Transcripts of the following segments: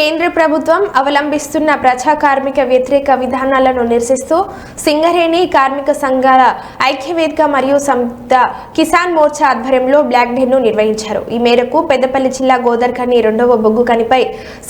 కేంద్ర ప్రభుత్వం అవలంబిస్తున్న ప్రజా కార్మిక వ్యతిరేక విధానాలను నిరసిస్తూ సింగరేణి కార్మిక సంఘాల ఐక్యవేదిక మరియు సంయుక్త కిసాన్ మోర్చా ఆధ్వర్యంలో బ్లాక్ డేను నిర్వహించారు. ఈ మేరకు పెద్దపల్లి జిల్లా గోదర్ఖని రెండవ బొగ్గు కనిపై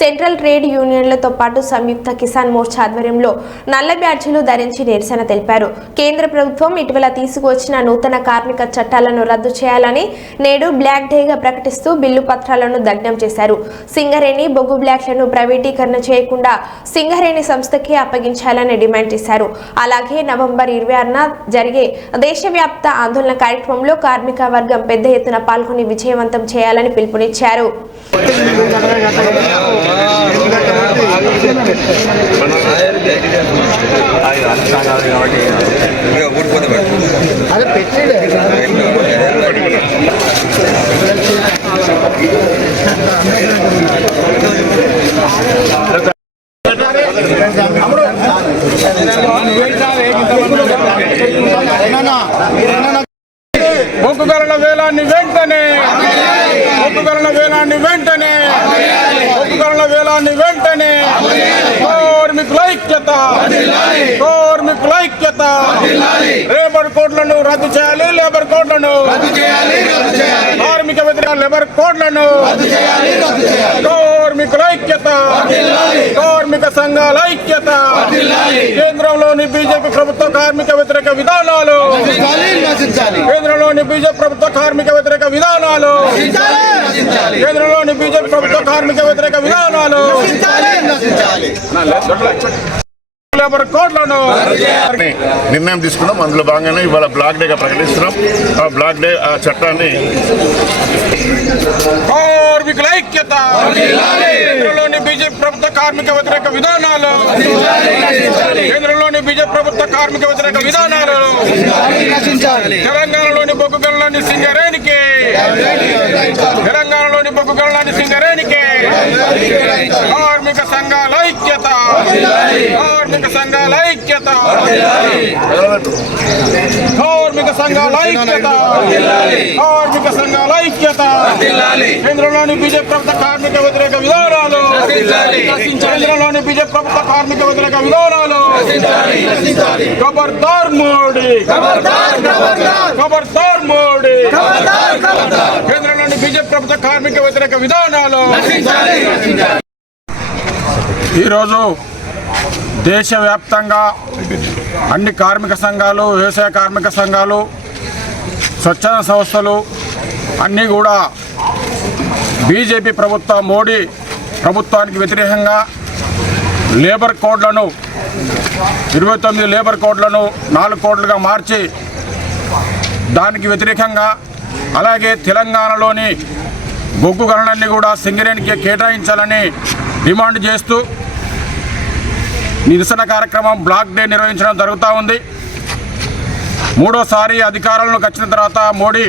సెంట్రల్ ట్రేడ్ యూనియన్లతో పాటు సంయుక్త కిసాన్ మోర్చా ఆధ్వర్యంలో నల్ల బ్యాడ్జీలు ధరించి నిరసన తెలిపారు. కేంద్ర ప్రభుత్వం ఇటీవల తీసుకువచ్చిన నూతన కార్మిక చట్టాలను రద్దు చేయాలని నేడు బ్లాక్ డేగా ప్రకటిస్తూ బిల్లు పత్రాలను దగ్నం చేశారు. సింగరేణి బొగ్గు బ్లాక్లను ప్రైవేటీకరణ చేయకుండా సింగరేణి సంస్థకి అప్పగించాలని డిమాండ్ చేశారు. అలాగే నవంబర్ ఇరవై ఆరున జరిగే దేశవ్యాప్త ఆందోళన కార్యక్రమంలో కార్మిక వర్గం పెద్ద ఎత్తున పాల్గొని విజయవంతం చేయాలని పిలుపునిచ్చారు. ఇంకా ఊడిపోతే అదే పెట్టిండే వేలాన్ని వెంటనే. మొక్కుగలన వేలాన్ని వెంటనే. మొక్కుగలన వేలాన్ని వెంటనే. కార్మికుల ఐక్యత. కార్మికుల ఐక్యత. లేబర్ కోడ్లను రద్దు చేయాలి లేబర్ కోడ్లను. కార్మిక వ్యతిరేక లేబర్ కోడ్లను. కార్మికుల ఐక్యత. కార్మిక సంఘాల ఐక్యత. కేంద్రంలోని బీజేపీ ప్రభుత్వ కార్మిక వ్యతిరేక విధానాలు. కేంద్రంలోని బీజేపీ ప్రభుత్వ కార్మిక వ్యతిరేక విధానాలు. కేంద్రంలోని బీజేపీ ప్రభుత్వ కార్మిక వ్యతిరేక విధానాలు. నిర్ణయం తీసుకున్నాం. అందులో భాగంగానే ఇవాళ బ్లాక్ డేగా ప్రకటిస్తున్నాం. ఆ బ్లాక్ డే ఆ చట్టాన్ని కార్మికుల ఐక్యత. కేంద్రంలోని బీజేపీ ప్రభుత్వ కార్మిక వ్యతిరేక విధానాలు. కేంద్రంలోని బీజేపీ ప్రభుత్వ కార్మిక వ్యతిరేక విధానాలు. తెలంగాణలోని బొగ్గు గల్లాన్ని సింగరేణికి. తెలంగాణలోని బొగ్గు గల్లాన్ని సింగరేణికి. కార్మిక సంఘాల ఐక్యత. కార్మిక సంఘాల ఐక్యత. కార్మిక సంఘాల ఐక్యత. కార్మిక సంఘాల ఐక్యత. కేంద్రంలోని బీజేపీ ప్రభుత్వ కార్మిక వ్యతిరేక విధానాలు. కేంద్రంలోని బీజేపీ ప్రభుత్వ కార్మిక వ్యతిరేక విధానాలు. ఖబర్దార్ మోడీ. ఖబర్దార్ మోడీ. కేంద్రంలోని బీజేపీ ప్రభుత్వ కార్మిక వ్యతిరేక విధానాలు. ఈరోజు దేశవ్యాప్తంగా అన్ని కార్మిక సంఘాలు వ్యవసాయ కార్మిక సంఘాలు స్వచ్ఛంద సంస్థలు అన్నీ కూడా బీజేపీ ప్రభుత్వ మోడీ ప్రభుత్వానికి వ్యతిరేకంగా లేబర్ కోడ్లను ఇరవై తొమ్మిది లేబర్ కోడ్లను నాలుగు కోడ్లుగా మార్చి దానికి వ్యతిరేకంగా అలాగే తెలంగాణలోని బొగ్గు గనులన్నీ కూడా సింగరేణికి కేటాయించాలని డిమాండ్ చేస్తూ నిరసన కార్యక్రమం బ్లాక్ డే నిర్వహించడం జరుగుతూ ఉంది. మూడోసారి అధికారంలోకి వచ్చిన తర్వాత మోడీ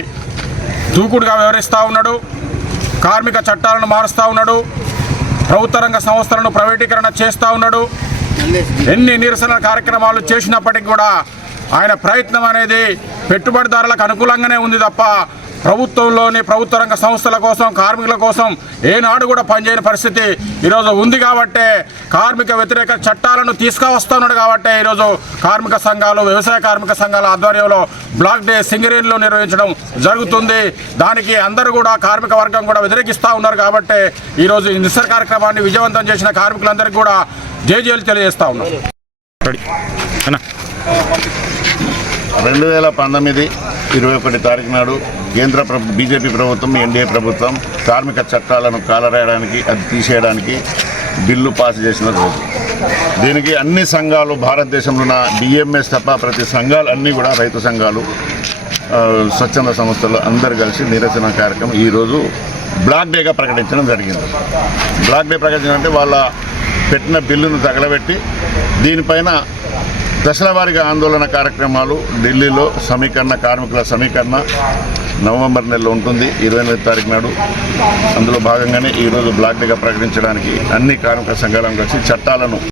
దూకుడుగా వ్యవహరిస్తూ ఉన్నాడు. కార్మిక చట్టాలను మారుస్తూ ఉన్నాడు. ప్రభుత్వ రంగ సంస్థలను ప్రైవేటీకరణ చేస్తూ ఉన్నాడు. ఎన్ని నిరసన కార్యక్రమాలు చేసినప్పటికీ కూడా ఆయన ప్రయత్నం అనేది పెట్టుబడిదారులకు అనుకూలంగానే ఉంది తప్ప ప్రభుత్వంలోని ప్రభుత్వ రంగ సంస్థల కోసం కార్మికుల కోసం ఏనాడు కూడా పనిచేయని పరిస్థితి ఈరోజు ఉంది కాబట్టే కార్మిక వ్యతిరేక చట్టాలను తీసుకువస్తున్నాడు కాబట్టే ఈరోజు కార్మిక సంఘాలు వ్యవసాయ కార్మిక సంఘాల ఆధ్వర్యంలో బ్లాక్ డే సింగరేణిలో నిర్వహించడం జరుగుతుంది. దానికి అందరూ కూడా కార్మిక వర్గం కూడా వ్యతిరేకిస్తూ ఉన్నారు కాబట్టి ఈరోజు ఈ నిరసన కార్యక్రమాన్ని విజయవంతం చేసిన కార్మికులందరికీ కూడా జేజేలు తెలియజేస్తా ఉన్నారు రెండు వేల పంతొమ్మిది ఇరవై ఒకటి తారీఖు నాడు కేంద్ర ప్రభు బీజేపీ ప్రభుత్వం ఎన్డీఏ ప్రభుత్వం కార్మిక చట్టాలను కాలరాయడానికి అది తీసేయడానికి బిల్లు పాస్ చేసిన రోజు. దీనికి అన్ని సంఘాలు భారతదేశంలో ఉన్న డిఎంఎస్ తప్ప ప్రతి సంఘాలు అన్నీ కూడా రైతు సంఘాలు స్వచ్ఛంద సంస్థలు అందరు కలిసి నిరసన కార్యక్రమం ఈరోజు బ్లాక్ డేగా ప్రకటించడం జరిగింది. బ్లాక్ డే ప్రకటించడం అంటే వాళ్ళ పెట్టిన బిల్లును తగలబెట్టి దీనిపైన దశలవారీగా ఆందోళన కార్యక్రమాలు ఢిల్లీలో సమీకరణ కార్మికుల సమీకరణ నవంబర్ నెలలో ఉంటుంది. ఇరవై ఎనిమిది తారీఖు నాడు అందులో భాగంగానే ఈరోజు బ్లాక్ డేగా ప్రకటించడానికి అన్ని కార్మిక సంఘాలను కలిసి చట్టాలను